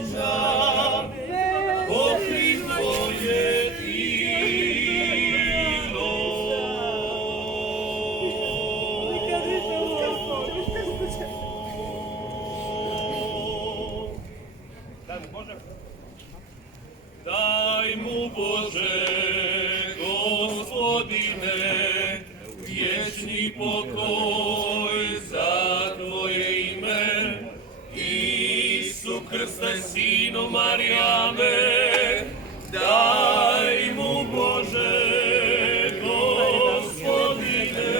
oča, pokri tvoje tilo. Daj mu Bože, Gospodine, vječni pokoj za tvoje ime. Isu Krste, sinu Marijane, daj mu Bože, Gospodine,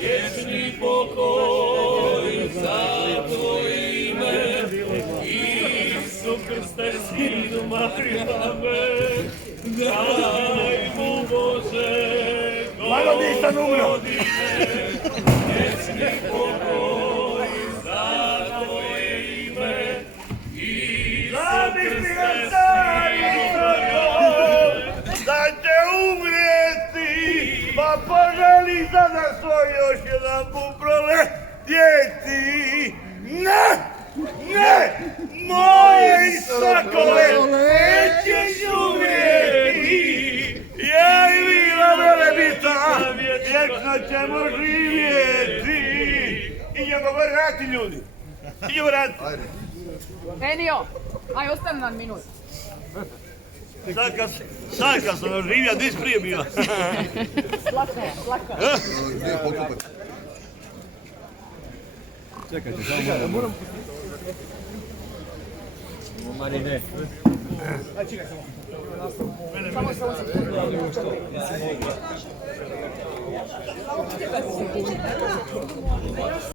vječni pokoj za tvoje ime. Isu Krste, sinu Marijane, daj mu Bože, Gospodine, vječni pokoj za tvoje ime. Isu Krste, sinu Marijane, Da će umrijeti, pa poželi sada svoj još jedan put proletjeti. Ne, ne, moje sokole, nećeš umrijeti. Ja i Mila Velebita, vječno ćemo živjeti. Idemo vrati ljudi, idemo vrati. Enio, aj ostani nam minut. Sad kad sam oživio, dis prije bila. Lako je, lako. Čekajte, samo moram. Marine. Samo se uzeti.